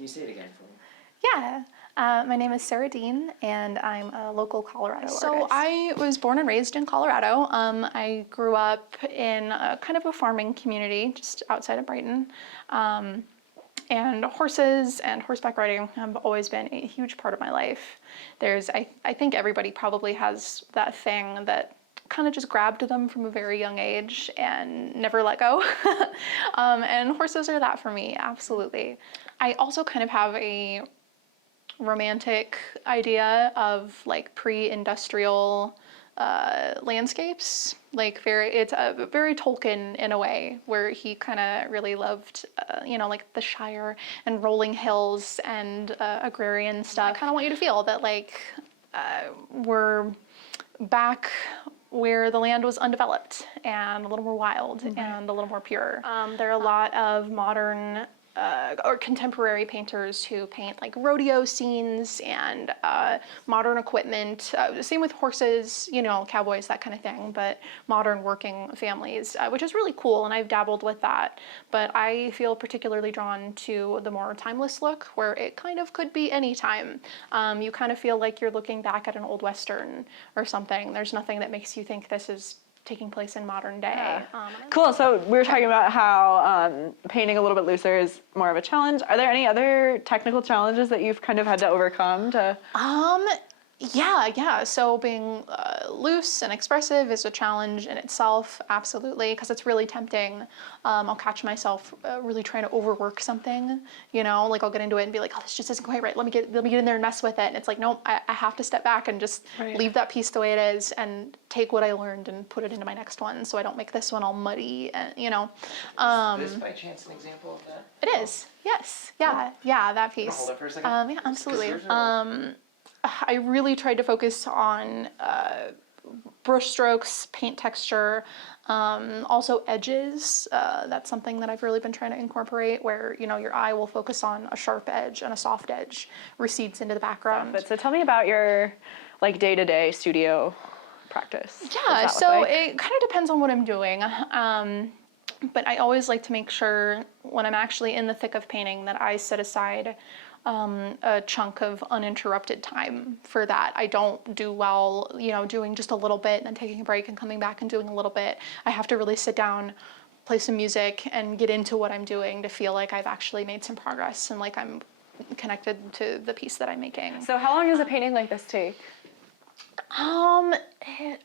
Can you say it again for me? Yeah. My name is Sarah Dean, and I'm a local Colorado artist. So I was born and raised in Colorado. I grew up in a kind of a farming community just outside of Brighton. And horses and horseback riding have always been a huge part of my life. I think everybody probably has that thing that kind of just grabbed them from a very young age and never let go. And horses are that for me, absolutely. I also kind of have a romantic idea of like pre-industrial landscapes. Like it's a very Tolkien in a way, where he kind of really loved, like the Shire and rolling hills and agrarian stuff. I kind of want you to feel that like we're back where the land was undeveloped and a little more wild and a little more pure. There are a lot of modern or contemporary painters who paint like rodeo scenes and modern equipment. Same with horses, cowboys, that kind of thing, but modern working families, which is really cool, and I've dabbled with that. But I feel particularly drawn to the more timeless look, where it kind of could be any time. You kind of feel like you're looking back at an old Western or something. There's nothing that makes you think this is taking place in modern day. Yeah. Cool, so we were talking about how painting a little bit looser is more of a challenge. Are there any other technical challenges that you've kind of had to overcome to? Yeah. So being loose and expressive is a challenge in itself, absolutely, because it's really tempting. I'll catch myself really trying to overwork something, like I'll get into it and be like, oh, this just isn't quite right. Let me get in there and mess with it. And it's like, nope, I have to step back and just leave that piece the way it is and take what I learned and put it into my next one, so I don't make this one all muddy. And Is this by chance an example of that? It is. Yes. Yeah. Yeah. That piece. Hold it for a second. Yeah. Absolutely. I really tried to focus on brush strokes, paint texture, also edges. That's something that I've really been trying to incorporate, where your eye will focus on a sharp edge and a soft edge recedes into the background. So tell me about your like day-to-day studio practice. Yeah, so it kind of depends on what I'm doing. But I always like to make sure when I'm actually in the thick of painting that I set aside a chunk of uninterrupted time for that. I don't do well, doing just a little bit and then taking a break and coming back and doing a little bit. I have to really sit down, play some music, and get into what I'm doing to feel like I've actually made some progress and like I'm connected to the piece that I'm making. So how long does a painting like this take? It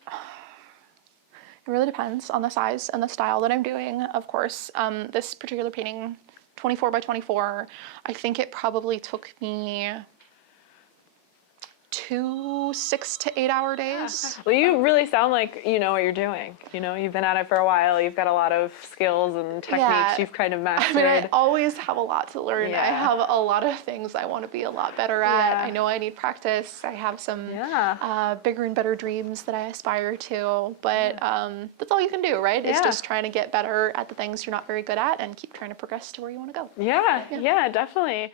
really depends on the size and the style that I'm doing, of course. This particular painting, 24 by 24, I think it probably took me 2 6 to 8 hour days. Well, you really sound like you know what you're doing. You've been at it for a while. You've got a lot of skills and techniques you've kind of mastered. I mean, I always have a lot to learn. I have a lot of things I want to be a lot better at. I know I need practice. I have some bigger and better dreams that I aspire to. But that's all you can do, right? It's just trying to get better at the things you're not very good at and keep trying to progress to where you want to go. Yeah, definitely.